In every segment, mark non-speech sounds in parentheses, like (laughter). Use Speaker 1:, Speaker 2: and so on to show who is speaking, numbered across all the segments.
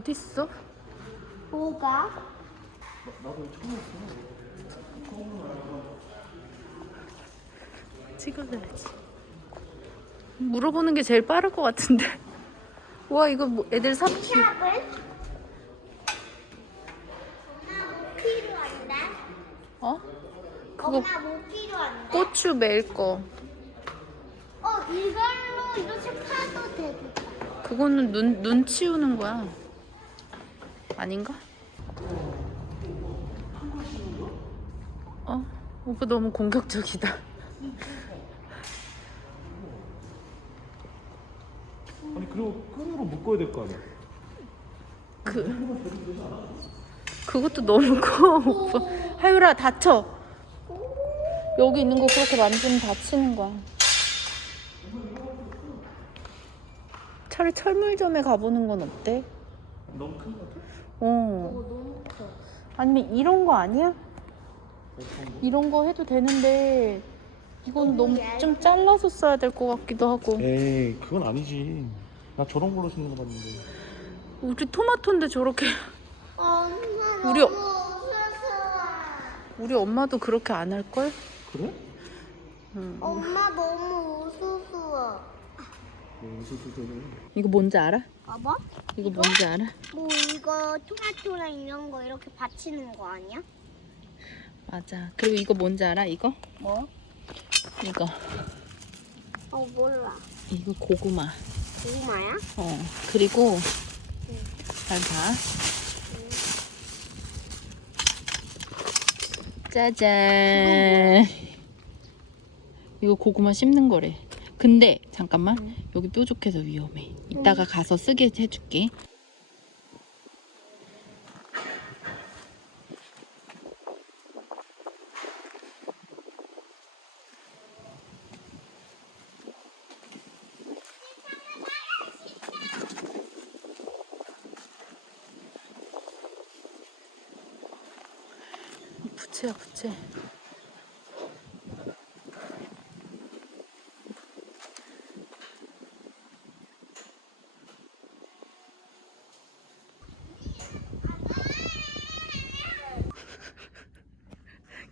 Speaker 1: 어딨어?
Speaker 2: 뭐가?
Speaker 1: 찍어줘야지. 물어보는 게 제일 빠를 것 같은데. (laughs) 와 이거 뭐 애들 삽
Speaker 2: 샵은? 엄마 뭐 필요한데?
Speaker 1: 어? 그거
Speaker 2: 엄마 뭐 필요한데?
Speaker 1: 고추 멜 거.
Speaker 2: 어 이걸로 이렇게 파도 되겠다.
Speaker 1: 그거는 눈, 눈 치우는 거야. 아닌가? 어? 오빠 너무 공격적이다.
Speaker 3: 아니 그리고 끈으로 묶어야 될 거 아니야?
Speaker 1: 그 그것도 너무 커 오빠. 하율아 다쳐. 여기 있는 거 그렇게 만지면 다치는 거야. 차라리 철물점에 가보는 건 어때?
Speaker 3: 너무 큰 거 같아?
Speaker 1: 어.
Speaker 2: 너무 커.
Speaker 1: 아니면 이런 거 아니야? 이런 거 해도 되는데 이건 너무 좀 잘라서 써야 될 것 같기도 하고.
Speaker 3: 에이 그건 아니지 나 저런 걸로 신는 거 봤는데
Speaker 1: 우리 토마토인데 저렇게
Speaker 2: 엄마
Speaker 1: 우리
Speaker 2: 너무 웃어서.
Speaker 1: 우리 엄마도 그렇게 안 할 걸?
Speaker 3: 그래?
Speaker 1: 응.
Speaker 2: 엄마 너무 웃어서.
Speaker 3: 무슨 소리야
Speaker 1: 이거 뭔지 알아?
Speaker 2: 봐봐.
Speaker 1: 이거 뭔지 알아?
Speaker 2: 뭐 이거 토마토랑 이런 거 이렇게 받치는 거 아니야?
Speaker 1: 맞아. 그리고 이거 뭔지 알아? 이거?
Speaker 2: 뭐?
Speaker 1: 이거.
Speaker 2: 어 몰라.
Speaker 1: 이거 고구마.
Speaker 2: 고구마야?
Speaker 1: 어. 그리고 잘 봐. 짜잔. 이거 고구마 씹는 거래. 근데 잠깐만 여기 뾰족해서 위험해. 이따가 가서 쓰게 해줄게. 부채야 부채. (laughs)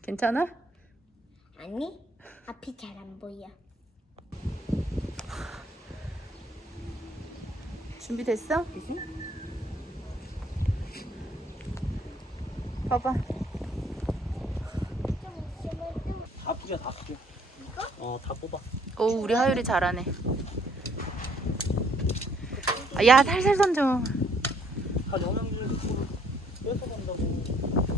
Speaker 1: 괜찮아?
Speaker 2: 아니 앞이 잘 안 보여.
Speaker 1: 준비됐어? 봐봐.
Speaker 3: 다 뿌려 다 뿌려 어 다 뽑아
Speaker 1: 오 우리 하율이 잘하네. 아, 야 살살 던져.
Speaker 3: 한 영양제 뺏어간다고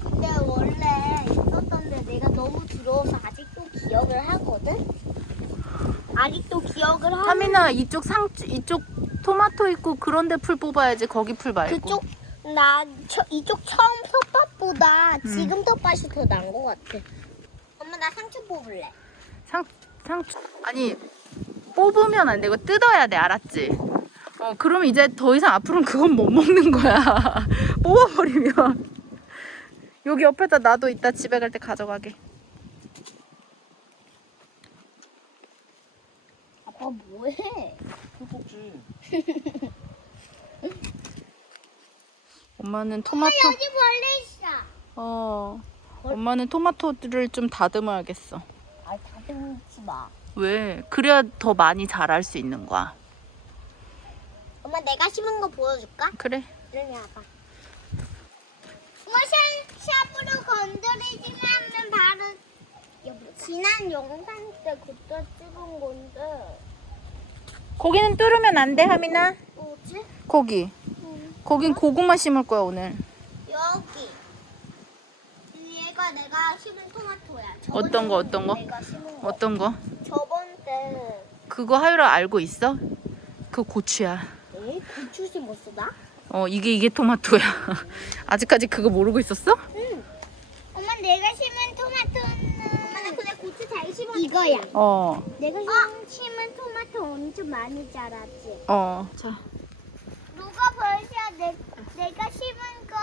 Speaker 2: 근데 원래 있었던데 내가 너무 두려워서 아직도 기억을 하거든. 아직도 기억을 하는
Speaker 1: 하민아 이쪽 상 이쪽 토마토 있고 그런데 풀 뽑아야지 거기 풀 말고.
Speaker 2: 그쪽 나 처, 이쪽 처음 텃밭보다
Speaker 1: 음.
Speaker 2: 지금 텃밭이 더 나은 것 같아. 나 상추 뽑을래.
Speaker 1: 상 상추 아니 뽑으면 안 되고 뜯어야 돼 알았지? 어 그럼 이제 더 이상 앞으로는 그건 못 먹는 거야. (laughs) 뽑아버리면 여기 옆에다 놔도 이따 집에 갈 때 가져가게.
Speaker 2: 아빠 뭐해?
Speaker 3: 풀 뽑지
Speaker 1: 엄마는 토마토
Speaker 2: 여기 벌레 있어.
Speaker 1: 어 엄마는 토마토를 좀 다듬어야겠어.
Speaker 2: 아 다듬지 마.
Speaker 1: 왜? 그래야 더 많이 자랄 수 있는 거야.
Speaker 2: 엄마 내가 심은 거 보여줄까?
Speaker 1: 그래.
Speaker 2: 이리 와봐. 엄마 샵, 샵으로 건드리지 않으면 바로 지난 영상 때 그때 찍은 건데
Speaker 1: 고기는 뚫으면 안 돼, 하민아.
Speaker 2: 뭐지?
Speaker 1: 고기.
Speaker 2: 응.
Speaker 1: 거긴 고구마 심을 거야 오늘.
Speaker 2: 여기 얘가 내가 심은 토마토야. 저번
Speaker 1: 어떤 거, 어떤 거?
Speaker 2: 내가 심은 거.
Speaker 1: 어떤 거?
Speaker 2: 저번 때
Speaker 1: 그거 하유라 알고 있어? 그 고추야.
Speaker 2: 에? 고추 심었어 나?
Speaker 1: 어 이게 이게 토마토야. (laughs) 아직까지 그거 모르고 있었어?
Speaker 2: 응. 엄마 내가 심은 토마토는 엄마 나 근데 고추 잘 심었지? 이거야.
Speaker 1: 어.
Speaker 2: 내가 심은, 심은 토마토 엄청 많이 자랐지.
Speaker 1: 어. 자.
Speaker 2: 누가 벌써 내, 내가 심은 거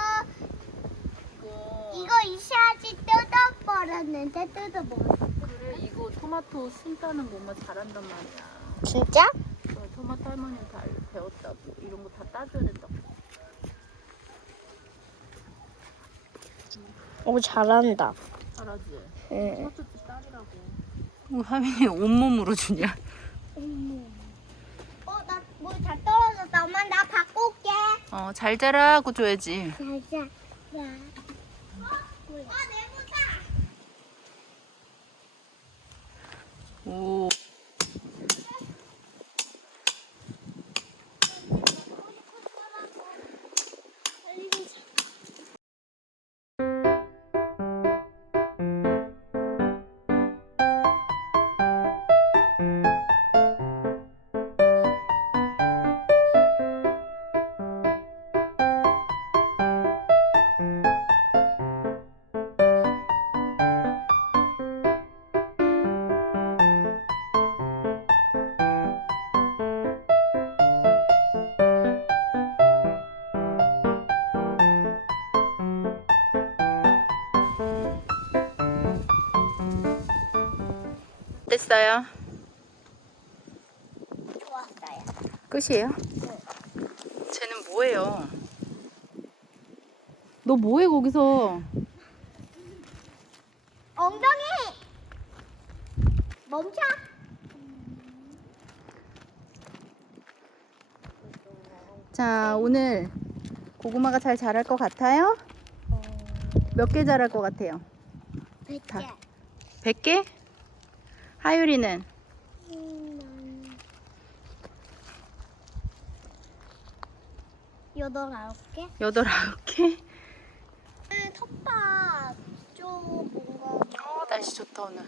Speaker 1: 이거
Speaker 2: 이샤지 뜯어버렸는데 뜯어버렸어.
Speaker 1: 그래 이거 토마토 거 엄마 잘한단 말이야.
Speaker 2: 진짜?
Speaker 1: 어, 토마토 할머니한테 알- 배웠다고 이런 거 다 따줘야 된다고.
Speaker 2: 오 잘한다.
Speaker 1: 잘하지.
Speaker 2: 응.
Speaker 1: 토마토 딸이라고. 뭐 하민이 온몸으로 주냐?
Speaker 2: 어, 나 물 다 떨어졌다. 엄마 나 바꿀게.
Speaker 1: 어 잘 자라 고 줘야지.
Speaker 2: 자자. 야. 어, 내보자.
Speaker 1: 오. 됐어요.
Speaker 2: 좋았어요.
Speaker 1: 끝이에요? 쟤는 뭐예요? 너 뭐해 거기서?
Speaker 2: 엉덩이. 멈춰.
Speaker 1: 자 오늘 고구마가 잘 자랄 것 같아요? 몇 개 자랄 것 같아요?
Speaker 2: 백개.
Speaker 1: 100개? 하율이는?
Speaker 2: 여덟 아홉 개.
Speaker 1: 여덟 아홉 개?
Speaker 2: 네, 텃밭 좀 뭔가
Speaker 1: 어, 날씨 좋다 오늘.